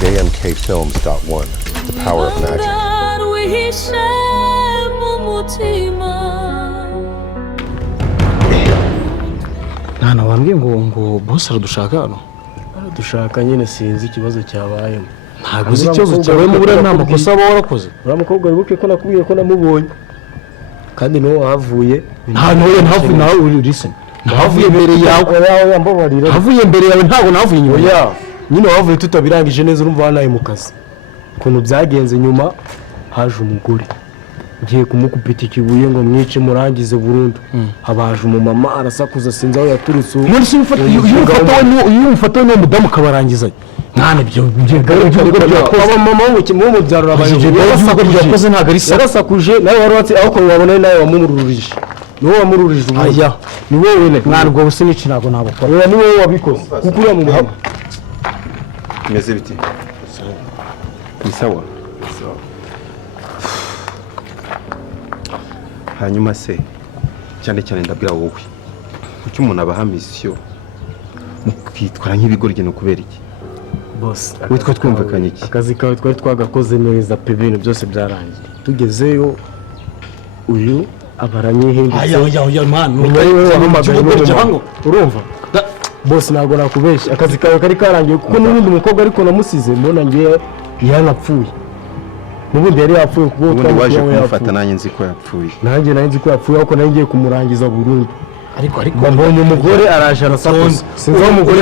JMKFilms.1, the power of magic. Nana wambwiye ngo boss aradushaka hano. Aradushaka nyine sinzi ikibazo cyabayemo. Ntabwo uzi ikibazo cyabayemo buriya nta makosa aba warakoze. Uriya mukobwa wibuke ko nakubwiye ko namubonye. Kandi niwo wahavuye. Ntavuye nawe uri listen. Navuye imbere yawe yambabarira. Navuye imbere yawe ntabwo navuye inyuma. Oya. Nyine wavuye tutabirangije neza urumva wanaye mu kazi. Kuntu byagenze nyuma haje umugore. Ngiye kumukupita ikibuye ngo mwice murangize burundu. Habaje umumama arasakuza sinzi aho yaturutse. Muri si umufata we mudamu kabarangizanye. Mwana byo aba mama mu byaro rabaje yakoze ntago ari yarasakuje nawe warwatse aho ko wabona nawe wamururije. Niwe wamururije ubu. Aya ni wowe ne mwana ubwo busi niki ntago nabukora. Oya ni wowe wabikoze. Kuko uriya mu muhabo. Meze biti? Ni sawa? Hanyuma se cyane ndabwira wowe kuki umuntu abaha misiyo mukitwara nk'ibigoryi no kubera iki boss witwa twumvikanye iki akazi kawe twari twagakoze neza pe ibintu byose byarangiye tugezeyo uyu abaranyihindutse aya man wowe wahamagaye urumva boss ntabwo nakubeshya akazi kawe kari karangiye kuko n'ubundi umukobwa ariko namusize mbona ngiye yanapfuye n'ubundi yari yapfuye kuko ubundi waje kumufata nanjye nzi ko yapfuye nanjye nzi ko yapfuye ariko nanjye ngiye kumurangiza burundu ariko mbonye umugore araje arasakuza sinzi aho umugore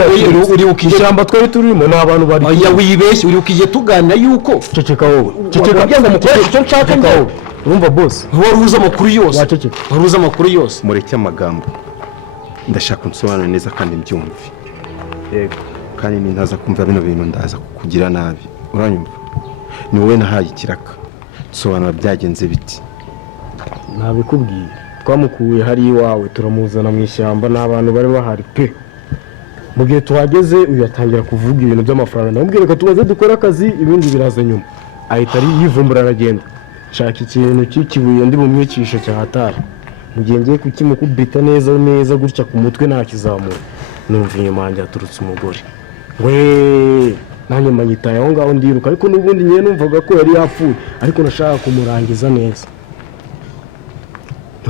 uri ukishyamba twari turimo n'abantu bari oya wibeshye uri ukiye tuganira yuko ceceka wowe ceceka byanga mukore icyo nshaka njye urumva boss waruza amakuru yose waceceka waruza amakuru yose mureke amagambo ndashaka unsobanurire neza kandi mbyumve yego kandi nintaza kumva bino bintu ndaza kukugira nabi uranyumva ni wowe nahaye ikiraka sobanura byagenze biti nabikubwiye twamukuye hari iwawe turamuzana mu ishyamba n'abantu bari bahari pe mu gihe tuhageze uyu yatangira kuvuga ibintu by'amafaranga ndamubwira ko tubaze dukora akazi ibindi biraza nyuma ahita ari yivumbura aragenda shaka ikintu cy'ikibuye ndi bumwicisha cya hatari mu gihe ngiye kukimukubita neza gutya ku mutwe ntakizamura numva inyuma yanjye haturutse umugore we nanjye manyitaye aho ngaho ndiruka ariko n'ubundi ngiye numvaga ko yari yapfuye ariko nashaka kumurangiza neza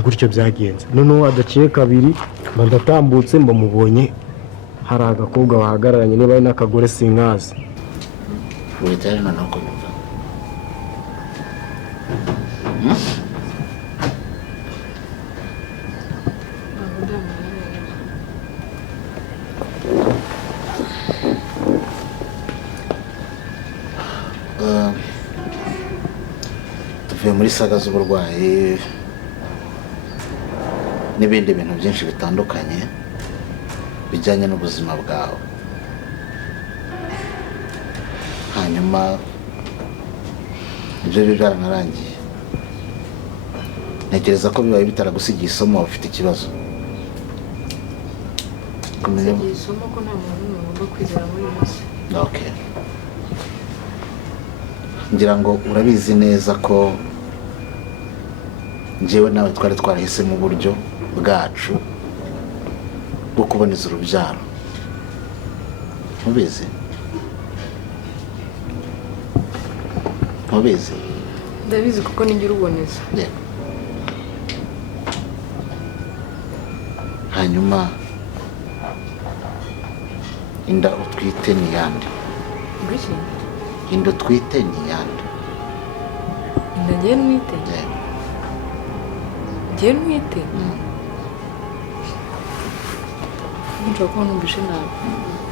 gutyo byagenze noneho adaciye kabiri mba ndatambutse mba mubonye hari agakobwa bahagararanye niba ari n'akagore sinkazi witari noneho kunyumva tuvuye muri saga z'uburwayi n'ibindi bintu byinshi bitandukanye bijyanye n'ubuzima bwawe hanyuma ibyo byaranarangiye ntekereza ko bibaye bitaragusigiye isomo ufite ikibazo kumenya isomo ko nta muntu ugomba kwizera muri munsi okay ngira ngo urabizi neza ko njyewe nawe twari twarahisemo uburyo bwacu bwo kuboneza urubyaro ntubizi ndabizi kuko ninjye uruboneza hanyuma inda utwite ni yande inda utwite ni yande inda ngiye ntwite ngiye ntwite nshobora kuba numvise nabi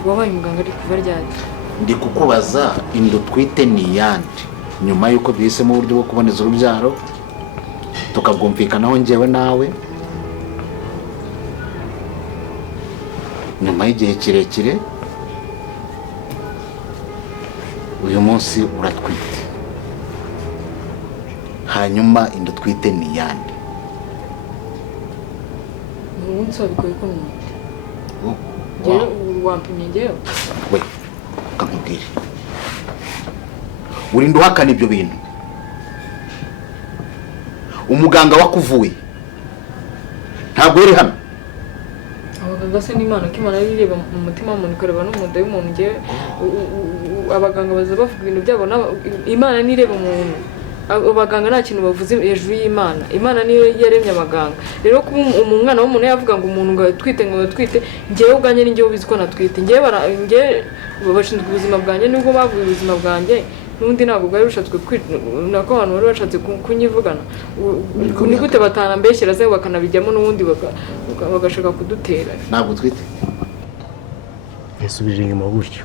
wabaye umuganga ari kuva ryari ndi kukubaza inda utwite ni yande nyuma y'uko duhisemo uburyo bwo kuboneza urubyaro tukabwumvikanaho njyewe nawe nyuma y'igihe kirekire uyu munsi uratwite hanyuma inda utwite ni yande umunsi wabikoye ko numva njyewe wampimye njyewe we ukamubwira urinda uhakana ibyo bintu umuganga wakuvuye ntabwo uri hano abaganga abaganga se n'Imana ko Imana ireba mu mutima w'umuntu ikareba no mu nda y'umuntu ngewe abaganga baza bavuga ibintu byabo Imana nireba umuntu abaganga nta kintu bavuze hejuru y'Imana Imana niyo yaremye abaganga rero kuba umwana w'umuntu yavuga ngo umuntu ngo atwite ngewe ubwanjye ni ngewe ubizi ko natwite ngewe bashinzwe ubuzima bwanjye nubwo bavuye ubuzima bwanjye n'undi ntabwo bwari bushatswe nako abantu bari bashatse kunyivugana ni gute batanambeshyira se bakanabijyamo n'ubundi bagashaka kudutera ntabwo twite yasubije inyuma gutyo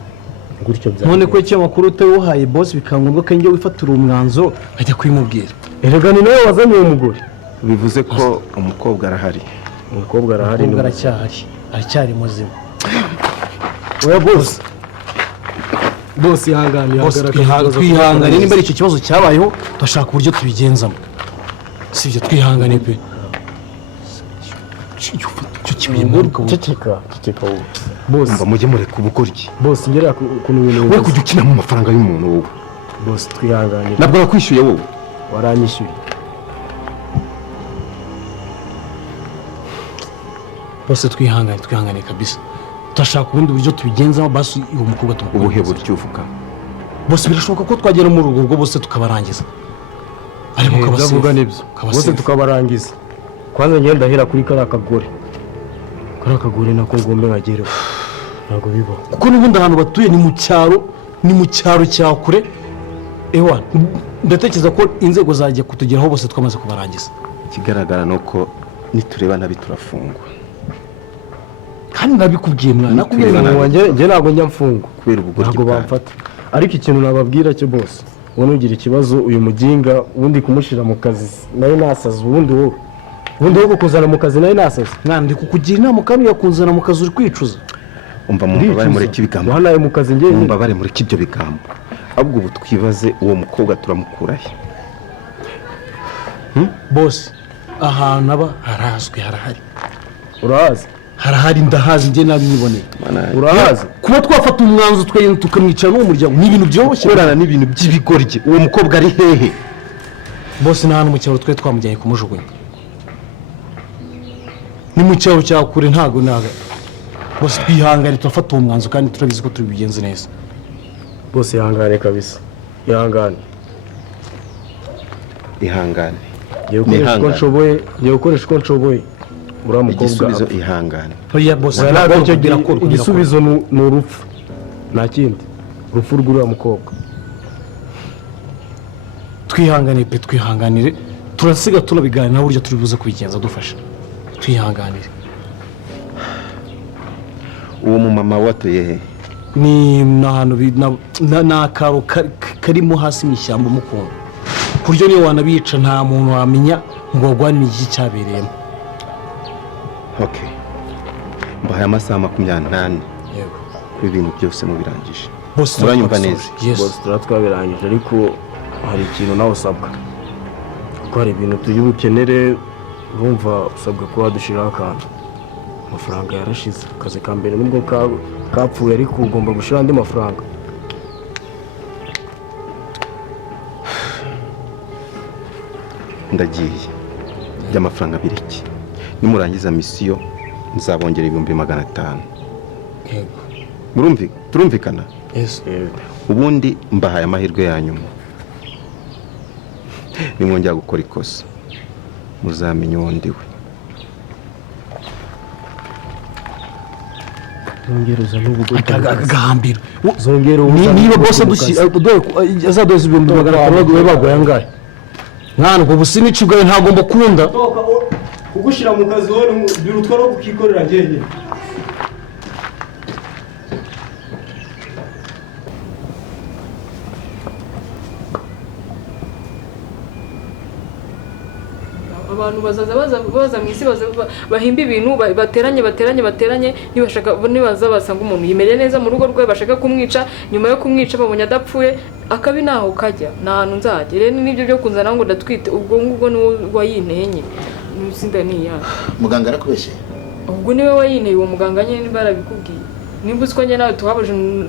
none ko icyo makuru utawuhaye boss bikangombwa ko njye wifatira umwanzuro ajya kwimubwira erega ni nawe wazanye uwo mugore bivuze ko umukobwa arahari umukobwa aracyari muzima oya boss ihangane twihangane nimba ari icyo kibazo cyabayeho turashaka uburyo tubigenzamo sibyo twihangane pe cyo kibuye mwaruka ceceka wowe boss mba mujye mureka ubugoryi boss ngera kuntu ibintu we kujya ukina mu mafaranga y'umuntu wowe boss twihangane nabwo nakwishyuye wowe waranyishyuye boss twihangane kabisa turashaka ubundi buryo tubigenzamo basi uwo mukobwa ubuhe buryo uvuga boss birashoboka ko twagera mu rugo bose tukabarangiza ariko kabavuga nibyo bose tukabarangiza kwanza ngenda ndahera kuri kariya kagore nako ngombe nkagereho ntabwo bibaho kuko n'ubundi ahantu batuye ni mu cyaro cya kure ewa ndatekereza ko inzego zajya kutugeraho bose twamaze kubarangiza ikigaragara ni uko nitureba nabi turafungwa kandi nabikubwiye mwana nakubwiye ngo njye ntabwo njya mfungwa kubera ubugoryi ntabwo bamfata ariko ikintu nababwira cyo bose ubona ugira ikibazo uyu muginga ubundi kumushyira mu kazi nawe nasaze ubundi wowe kukuzana mu kazi nawe nasaze mwana ndi kukugira inama kandi yakuzana mu kazi uri kwicuza umva mubabare mureke ibigambo hanaye mu kazi njye mubabare mureke ibyo bigambo ahubwo ubu twibaze uwo mukobwa turamukurahe bose ahantu aba harazwi harahari urahazi harahari ndahazi njye nabiboneye urahazi kuba twafata umwanzuro twagenda tukamwicara n'uwo muryango ni ibintu byoroshye korana n'ibintu by'ibigoryi uwo mukobwa ari hehe bose nta hantu mu cyaro twari twamujyanye kumujugunya ni mu cyaro cya kure ntago bose twihangane turafata uwo mwanzuro kandi turabizi ko tubigenze neza bose ihangane kabisa ihangane ngiye gukoresha uko nshoboye uriya mukobwa igisubizo ihangane igisubizo ni urupfu nta kindi urupfu rw'uriya mukobwa twihanganire turasiga tunabiganira buryo turi buze kubigenza dufasha twihanganire uwo mumama watuye he ni ahantu ni akaro karimo hasi mu ishyamba mukunda ku buryo niyo wanabica nta muntu wamenya ngo wagwanire iki cyabereyemo mbahaye amasaha 24 yego ibintu byose mubirangije bose turanyumva neza bose turatwabirangije ariko hari ikintu nawe usabwa kuko hari ibintu tugiye bukenere urumva usabwa kuba wadushiraho akantu amafaranga yarashize akazi ka mbere nubwo kapfuye ariko ugomba gushira andi mafaranga ndagiye by'amafaranga biriki nimurangiza misiyo nzabongera 500. yego turumvikana yes ubundi mbahaye amahirwe yanyuma nimwongera gukora ikosa muzamenya uwo ndiwe zongereza n'ubugoryi agahambiro zongera niba bose azadoza 500 bagoye angahe mwana ngo businicibwaye ntagomba kunda kugushira mu kazi wowe birutwa no kukikorera njyenyine abantu baza mu isi bahimba ibintu bateranye nibaza basanga umuntu yimereye neza mu rugo rwe bashaka kumwica nyuma yo kumwica babonye adapfuye akabi naho kajya nta hantu nzajya rero n'ibyo byo kunzana ngo ndatwite ubwo ngubwo ni wayintenye n'usinda niya muganga arakubeshye ubwo niwe wayinteye uwo muganga nyine niba arabikubwiye nimba uzi ko njye nawe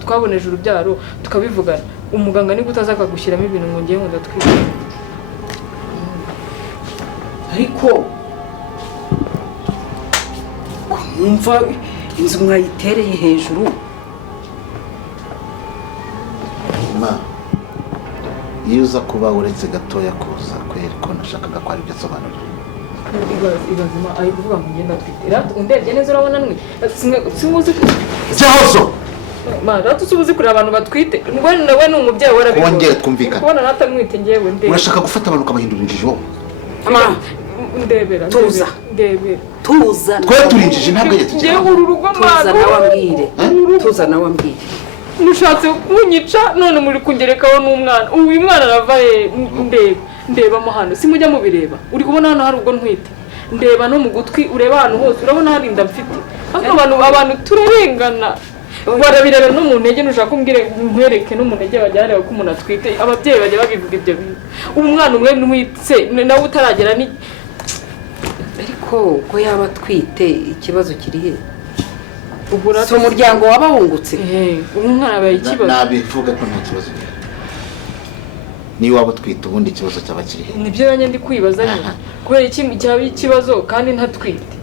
twaboneje urubyaro tukabivugana umuganga niko utaza akagushyiramo ibintu ngo ngiye ngo ndatwite ariko kumva inzu mwayitereye hejuru. ma iyo uza kuba uretse gatoya kuza kweri ko nashakaga ko ari byo asobanurira. ibazima ari kuvuga ngo ngenda twite undebye neza urabona nwe simuzi Cyahozo mara tusubuzi kuri abantu batwite we ni umubyeyi warabibona wongere twumvikana kubona natamwite ngewe ndebe urashaka gufata abantu ukabahindura injiji wowe. ndebera Tuza. ndebera Tuza. Twe turinjije ntabwo yari ngewe tujya. uru rugo Tuza nawe ambwire. Tuza nawe ambwire. mushatse kunyica none muri kungerekaho n'umwana uyu mwana arava ndebamo hano simujya mubireba uri kubona hano hari ubwo ntwite ndeba no mu gutwi ureba ahantu hose urabona hari inda mfite ariko abantu turarengana barabirebera no mu ntege nushaka kumbwire nkwereke no mu ntege bajya bareba ko umuntu atwite ababyeyi bajya babivuga ibyo bintu umwana umwe ntwitse nawe utaragera ni Ariko ko yaba atwite ikibazo kiri he? Si umuryango wabahungutse. umwana abaye ikibazo nabivuga ko nta kibazo gihari. Niyo waba utwite ubundi ikibazo cyaba kiri he? nibyo yanjye ndi kwibaza nyine kubera iki cyaba ikibazo kandi ntatwite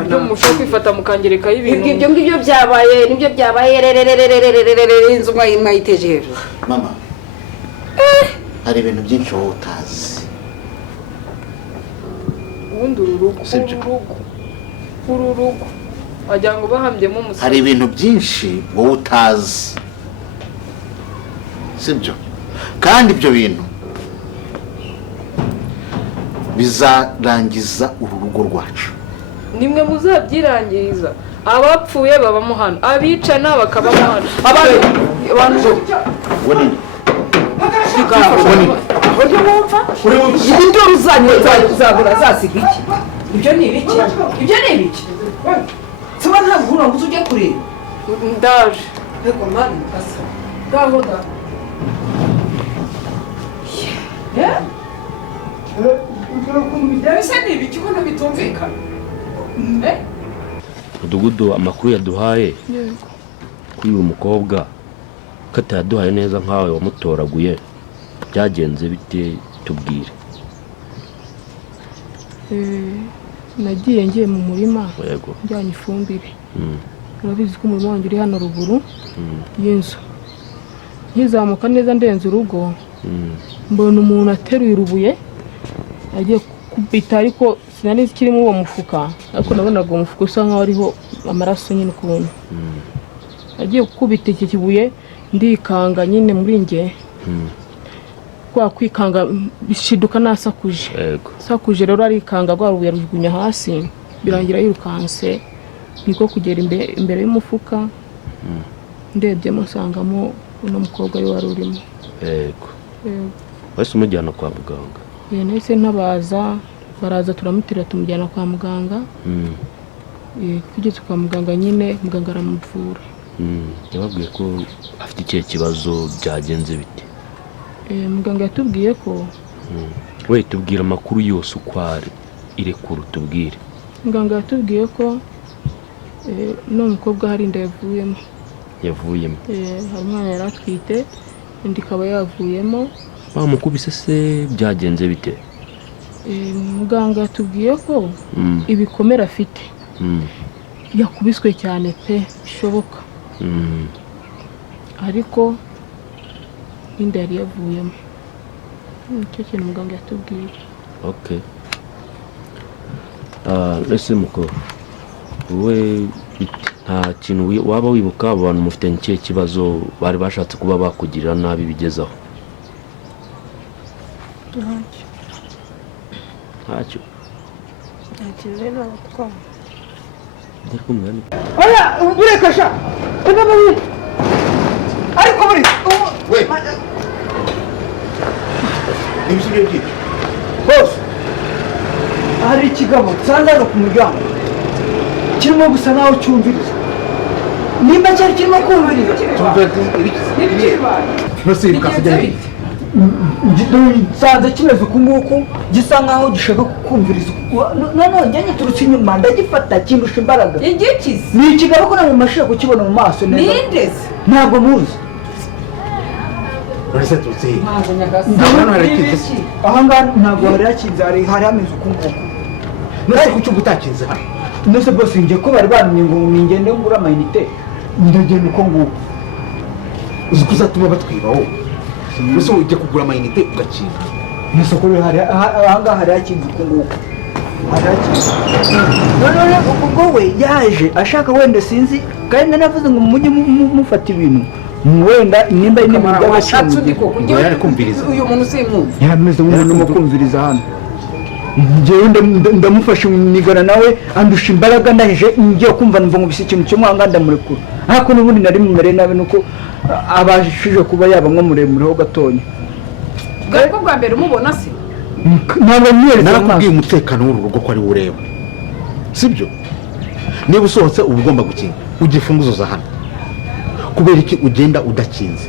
ibyo mushaka kwifata mukangerekaho ibintu Ibyo ngibyo byabaye nibyo byabaye inzu mwayiteje hejuru. Mama hari ibintu byinshi wowe utazi. ubundi uru rugo wagira ngo bahambyemo umusore Hari ibintu byinshi wowe utazi sibyo kandi ibyo bintu bizarangiza uru rugo rwacu. nimwe muzabyirangiriza abapfuye babamo hano abicana bakabamo hano abantu Induru zanyu zabura zasiga iki? Ibyo ni ibiki? Ibyo ni ibiki? Tuba nta guhura ngo ujye kureba. ndaje Ego mani asa. Gaho da. Bisa ni ibiki ko bitumvikana? Mudugudu amakuru yaduhaye kuri uyu mukobwa ko atayaduhaye neza nkawe wamutoraguye byagenze bite tubwire. Nagiye ngiye mu murima Yego. njyanye ifumbire urabizi ko umurima wanjye uri hano ruguru y'inzu nkizamuka neza ndenze urugo mbona umuntu ateruye urubuye agiye kubita ariko sinari kirimo uwo mufuka ariko nabonaga uwo mufuka usa nkaho ariho amaraso nyine ukuntu agiye gukubita iki kibuye ndikanga nyine muri njye kwa kwikanga bishiduka nasakuje sakuje rero arikanga rwa rubuye rujugunya hasi birangira yirukanse niko kugera imbere y'umufuka ndebyemo nsangamo uno mukobwa ari wari urimo. Yego. Wese umujyana kwa muganga? Nahise ntabaza baraza turamuterura tumujyana kwa muganga. Tugeze kwa muganga nyine muganga aramuvura. Yababwiye ko afite ikihe kibazo byagenze bite? Muganga yatubwiye ko we tubwira amakuru yose uko ari irekuru tubwire. Muganga yatubwiye ko no mukobwa hari inda yavuyemo. Hari umwana yari atwite indi ikaba yavuyemo. Bamukubise se byagenze bite? Muganga yatubwiye ko ibikomere afite yakubiswe cyane pe bishoboka ariko inda yari yavuyemo. Nicyo kintu muganga yatubwiye. Okay. Ese muko we nta kintu waba wibuka abantu mufite n'ikihe kibazo bari bashatse kuba bakugirira nabi bigezaho? Ntacyo rero abatwara oya ureka sha enda muri ariko muri we nibisubye byiki bose hari ikigabo sandaga ku muryango kirimo gusa naho cyumviriza nimba cyari kirimo kumviriza ntusibuka kujya nsanze kimeze uku nguku gisa nkaho gishaka kumviriza none njye turutse inyuma ndagifata kindusha imbaraga igikize ni ikigabo ko namwe mashaka kukibona mu maso neza nindeze ntabwo muzi uretse turutse aha ngaha ntabwo hari hakinze hari hameze uku nguku nose kuki utakinze hano nose bose njye ko bari bamenye ngo ningende ngura amayinite ndagenda uko nguko uzi ko uzatuma batwiba wowe mbese ujya kugura amayinite ugakinga mu isoko ahangaha hari hakinze uko nguko hari hakinze none ubwo we yaje ashaka wenda sinzi kandi nanavuze ngo mujye mufata ibintu wenda nimba ari n'ibintu by'abashinzwe yari kumviriza uyu muntu simwumva yarameze nk'umuntu urimo kumviriza hano njyewe ndamufashe nigana nawe andusha imbaraga ndahije ngiye kumva numva ngo bisi ikintu cy'umuhanga ndamurekura ariko n'ubundi nari mumere nabi nuko abashije kuba yaba nko muremure ho gatonya bwo bwa mbere umubona se ntabwo mwere narakubwiye umutekano w'uru rugo ko ari ureba sibyo niba usohotse uba ugomba gukinga ugifunguzo za hano kubera iki ugenda udakinze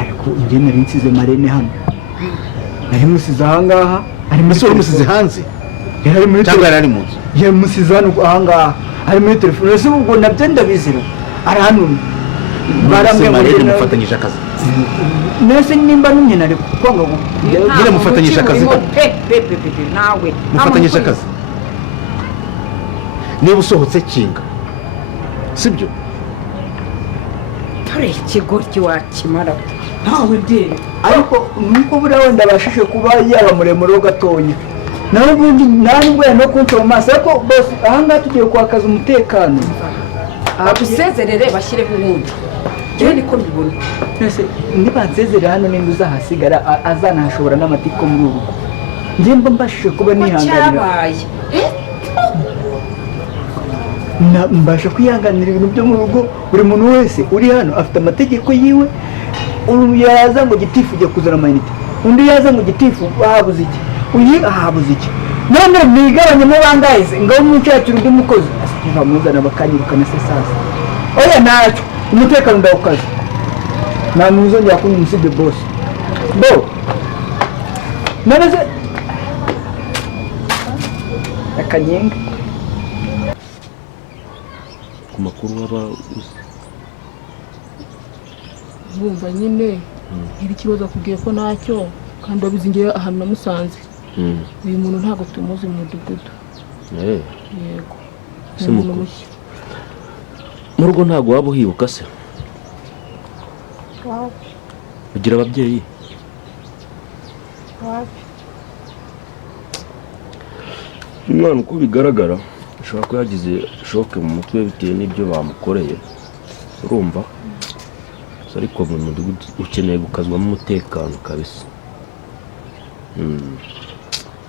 ariko njye nari nsize marene hano nari musize ahangaha ari muri ese umusize hanze yari muri cyangwa yari ari mu nzu yari musize hano ahangaha ari muri telefone ese ubwo nabyo ndabizira arahanura barambye marene mufatanyije akazi nese nimba numye nari kwanga nyine mufatanyije akazi nawe mufatanyije akazi niba usohotse kinga sibyo tore ikigoryi wakimara ntawe byere ariko nuko buriya wenda abashije kuba yaba muremure ho gatonya nawe ubundi nta nubwo no kunca mu maso ariko bose ahangaha tugiye kwakaza umutekano abusezerere bashyireho uwundi njyewe niko mbibona ese nibansezerere hano nimba uzahasigara azanahashobora n'amatiko muri ubu njye mba mbashije kuba nihanganira mbasha kwihanganira ibintu byo mu rugo buri muntu wese uri hano afite amategeko yiwe yaza ngo gitifu ujya kuzana amayinite undi yaza ngo gitifu ahabuze iki uyu ahabuze iki none mwigabanyemo bangahize ngaho mwicakira undi mukozi asikiva muzana bakanyirukana se sasa oya ntacyo umutekano ndawukaze nta muntu uzongera kunywa umusibye bose bo none se akanyenga ku makuru waba bumva nyine iri kibazo akubwiye ko ntacyo kandi wabizi ngewe ahantu namusanze uyu muntu ntabwo tumuzi mu mudugudu yego si mukuru mu rugo ntabwo waba uhibuka se ugira ababyeyi umwana uko bigaragara ashobora kuba yagize shoke mu mutwe bitewe n'ibyo bamukoreye urumva ariko mu mudugudu ukeneye gukazwamo umutekano kabisa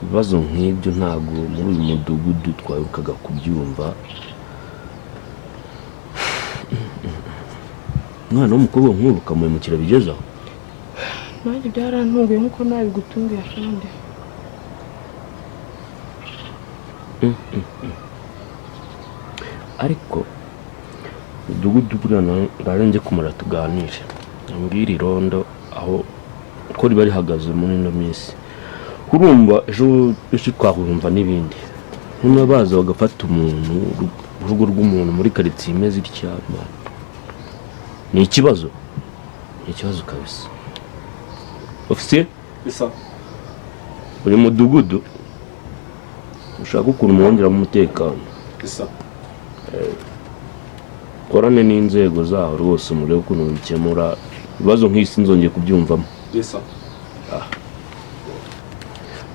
ibibazo nk'ibyo ntabwo muri uyu mudugudu twaherukaga kubyumva umwana w'umukobwa nk'ubu ukamuhemukira bigezaho nanjye byarantunguye nk'uko nabigutunguye kandi ariko umudugudu buriya ntarenge kumara tuganire ambwira irondo aho uko riba rihagaze muri ino minsi urumva ejo twahumva n'ibindi nyuma baza bagafata umuntu urugo rw'umuntu muri karitsiye imeze itya ni ikibazo kabisa ofisiye buri mudugudu ushaka ukuntu mwongeramo umutekano korane n'inzego zaho rwose murebe ukuntu bikemura ibibazo nk'isi nzongeye kubyumvamo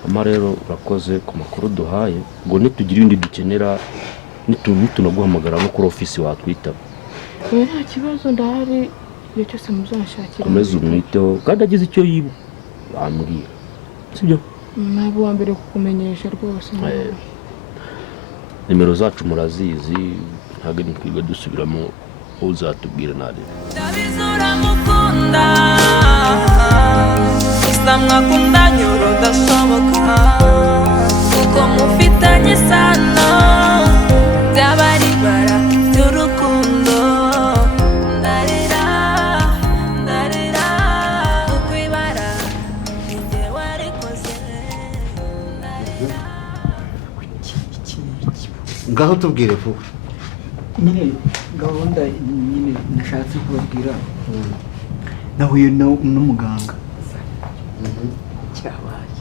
mama rero urakoze ku makuru duhaye ngo nitugira ibindi dukenera nitunaguhamagara no kuri ofisi watwitaba nta kibazo ndahari igihe cyose muzanshakira komeza umwiteho kandi agize icyo yiba bambwira sibyo ntabwo wa mbere kukumenyesha rwose nimero zacu murazizi ntabwo ntitwiga dusubiramo uzatubwira nari ndabizura mukunda isa mwakunda nyuro dashoboka kuko mufitanye isano byaba ari ibara ry'urukundo ndarira kuko ibara ninjye warikoze ngaho tubwire vuba nyine gahunda nyine nashatse kubabwira nahuye n'umuganga cyabaye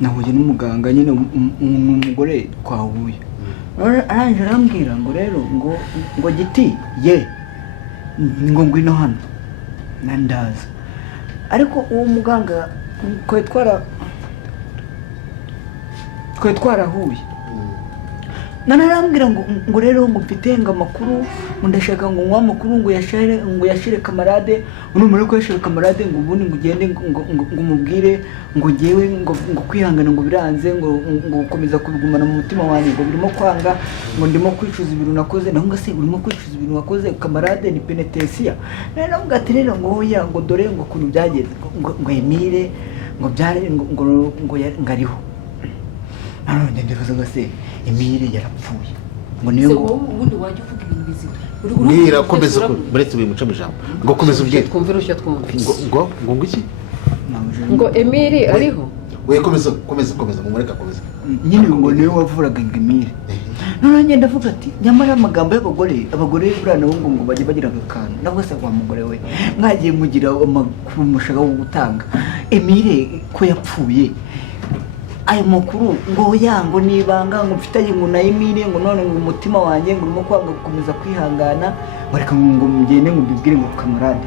nahuye n'umuganga nyine umugore twahuye arangije arambwira ngo rero ngo Giti ye ngo ngwino hano nandaza ariko uwo muganga twe twarahuye nanarambwira ngo rero ngo mfite amakuru ngo ndashaka ngo nkwa amakuru ngo yashire kamarade numara ko yashire kamarade ngo ubundi ngo ugende ngo umubwire ngo ngewe ngo kwihangana ngo biranze ngo gukomeza kubigumana mu mutima wanjye ngo birimo kwanga ngo ndimo kwicuza ibintu nakoze naho ngase urimo kwicuza ibintu wakoze kamarade ni penetensiya rero ngaterera ngo oya ngo dore ngo kuntu byagenze ngo Emile ngo byare ngo ngariho none ndifuza gase Emile yarapfuye ngo niyo ngo ubundi wajya uvuga ibintu bizima nira komeza buretse bimuca mu jambo ngo komeza ubye twumvira ushya twumvise ngo iki ngo Emile ariho we komeza mumureka komeza nyine ngo niyo wavuraga Emile none ngenda ndavuga ati nyamara amagambo y'abagore burana ngo bajye bagira agakana nabwo se kwa mugore we mwagiye mugira amakuru mushaka gutanga Emile ko yapfuye ayo makuru ngo yango nibanga ngo mfitanye ngo na Emile ngo none ngo umutima wanjye ngo urimo kwanga gukomeza kwihangana bareka ngo mugende ngo mbibwire ngo kamarade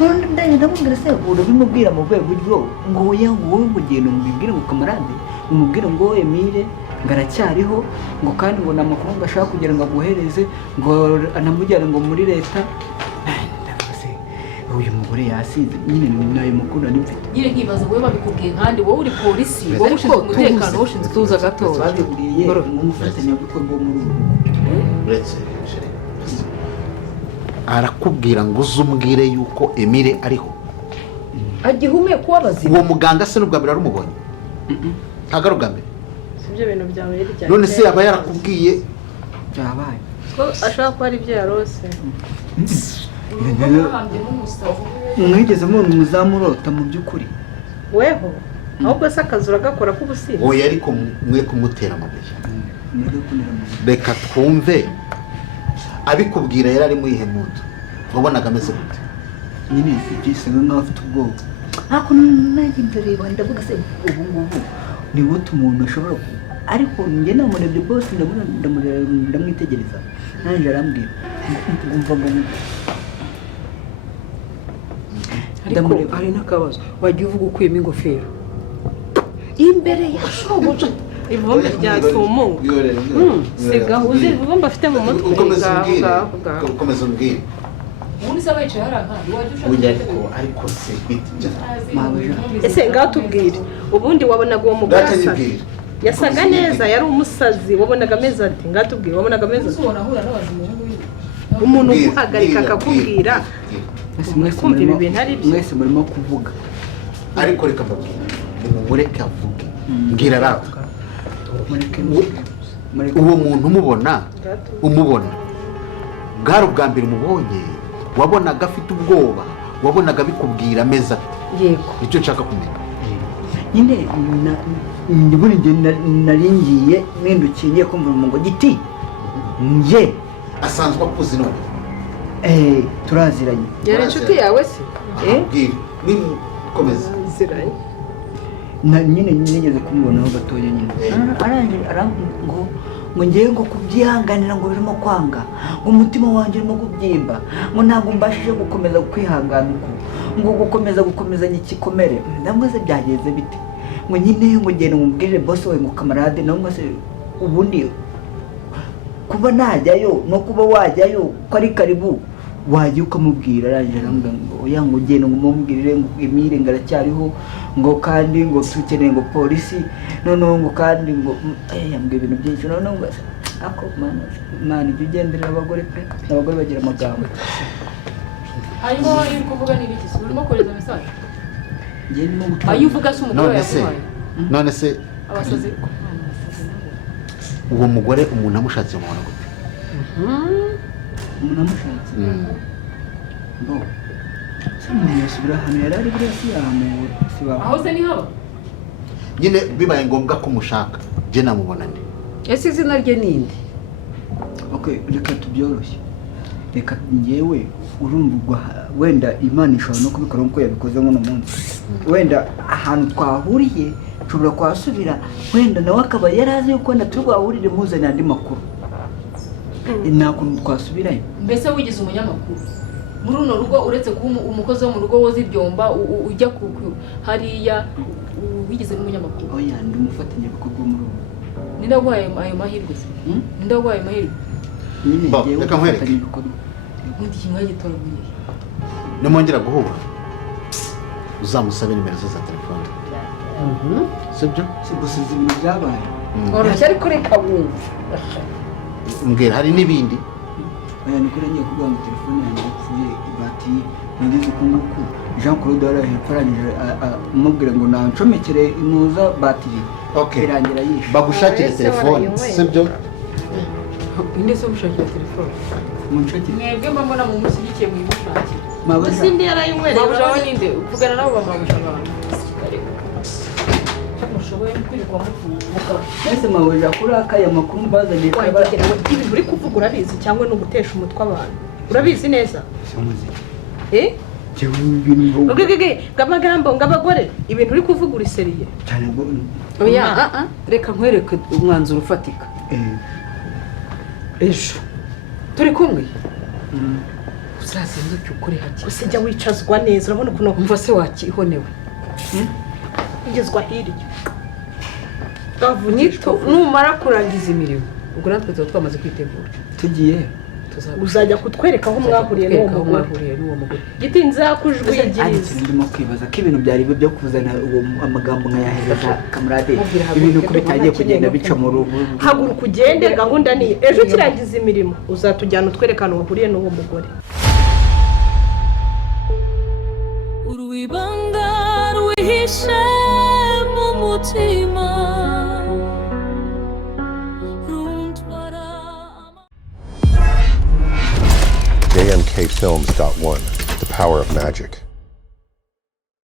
none ndamubwira se urabimubwira mu rwego buryo ngo yango wowe ngo genda mbibwire ngo kamarade umubwire ngo Emile ngaracyariho ngo kandi ngo namakuru ngashaka kugira ngo aguhereze ngo anamujyane ngo muri leta uyu mugore yasize nyine nayo makuru ari mfite nyine nkibaza wowe babikubwiye kandi wowe uri polisi wowe ushinzwe umutekano wowe ushinzwe tuza gatoya babiguriye nk'umufatanyabikorwa muri ubu uretse arakubwira ngo uzumbwire yuko Emile ariho agihumeka ubazima uwo muganga se n'ubwa mbere arumubonye ntago ari ubwa mbere sibyo bintu byawe yari none se yaba yarakubwiye byabaye ko ashaka ko ari byo yarose mwigeze mubona umuzamurota mu by'ukuri weho ahubwo se akazi uragakora k'ubusinzi oya ariko mwe kumutera amabuye reka twumve abikubwira yari ari muri hemuto wabonaga ameze gute nyine ibyisanga nk'aho afite ubwoba ariko nanjye ndareba ndavuga se ubu ngubu ni gute umuntu ashobora ariko njye namurebye bose ndamwitegereza nanjye arambwira ngumva ngo ariko hari n'akabazo wajya uvuga ukuyemo ingofero imbere ya shobuja ivumbi ryatumuwe sigaho uzi ivumbi afite mu mutwe ukomeza umbwire ubundi se abayicaye hari ahandi wajya ushaka ariko se ese ngaho tubwire ubundi wabonaga uwo mugore asa yasaga neza yari umusazi wabonaga ameze ati ngaho tubwire wabonaga ameze ati umuntu uguhagarika akakubwira kumva ibi bintu ari byo mwese murimo kuvuga ariko reka mbabwire mureke avuge mbwira rata uwo muntu umubona bwari ubwa mbere umubonye wabonaga afite ubwoba wabonaga bikubwira ameza yego nicyo nshaka kumenya nyine buri gihe naringiye mpindukiye ngiye kumva ngo Giti nge asanzwe akuzi none turaziranye yari inshuti yawe se mbwira komeza ziranye nyine nigeze kumubonaho gatoya nyine arangije ngo ngewe ngo kubyihanganira ngo birimo kwanga ngo umutima wanjye urimo kubyimba ngo ntabwo mbashije gukomeza kwihangana ngo gukomezanya igikomere ndamwese byagenze bite ngo nyine ngo ngende mubwire boss we ngo kamarade nawe mwese ubundi kuba najyayo no kuba wajyayo ko ari karibu wajya ukamubwira arangije arambwira ngo oya ngo ngende ngo mumubwirire ngo Emile ngaracyariho ngo kandi ngo tukeneye ngo polisi noneho ngo kandi ngo yambwiye ibintu byinshi noneho ngo ako mana ibyo ugenderera abagore pe abagore bagira amagambo hanyuma uri kuvuga n'ibiki se urimo kohereza mesaje ngiye ndimo gutanga ayo uvuga se umugore yaguhaye none se abasazi uwo mugore umuntu amushatse mubona gute umuntu amushatse bo umuntu yasubira ahantu yari ari buriya si yamuwe aho se ni haba nyine bibaye ngombwa ko umushaka je namubona nde ese izina rye ninde okay reka tubyoroshye reka ngewe urumva wenda Imana ishobora no kubikora nkuko yabikoze ngo no munsi wenda ahantu twahuriye ushobora kuhasubira wenda nawe akaba yari azi yuko wenda turi bwahurire muzanira andi makuru nta kuntu twasubirayo. mbese wigize umunyamakuru muri runo rugo uretse kuba umukozi wo mu rugo woza ibyomba ujya hariya wigize n'umunyamakuru. oya ndi umufatanyabikorwa muri ubu. ninde waguhaye ayo mahirwe se? ninde waguhaye ayo mahirwe? nyine Bo, ngewe reka nkwereke. umufatanyabikorwa. ubundi kimwe gitoraguye nimwongera guhura uzamusabe nimero ze za telefone sibyo si gusa izi bintu byabaye. oroshye ariko reka wumve mbwira hari n'ibindi oya niko nagiye kuvuga ngo telefone yanjye yapfuye ibati nigeze uku nguku Jean Claude yari hepfo arangije amubwira ngo nancomekere inuza batiri irangira yishe. bagushakire telefone sibyo inde se mushakira telefone munshakire mwebwe mba mbona mu mushyigikiye mu imushakira mabuja indi yarayinywereye mabuja we ninde uvugana nabo bamabuja abantu mushoboye kwirirwa muvuga ese mabuja kuri akaya makuru mbazaniye wagira ngo ibintu uri kuvuga urabizi cyangwa ni ugutesha umutwe abantu urabizi neza ngamagambo ng'abagore ibintu uri kuvuga uri seriye cyane ngo oya reka nkwereke umwanzuro ufatika ejo turi kumwe uzazinduke ukuri hake usijya wicazwa neza urabona ukuntu kumva se wakihonewe ugezwa hirya numara kurangiza imirimo ubwo natwe tuba twamaze kwitegura tugiye uzajya kutwereka aho mwahuriye n'uwo mugore giti nzakujwigiriza ndimo kwibaza ko ibintu byari byo kuzana uwo amagambo nkayahereza kamarade ibintu ko bitangiye kugenda bica mu rubu. haguruka ugende gahunda ni ejo kirangiza imirimo uzatujyana utwerekana wahuriye n'uwo mugore. urwibanga rwihishe mu mutima JMKFilms.1, the power of magic.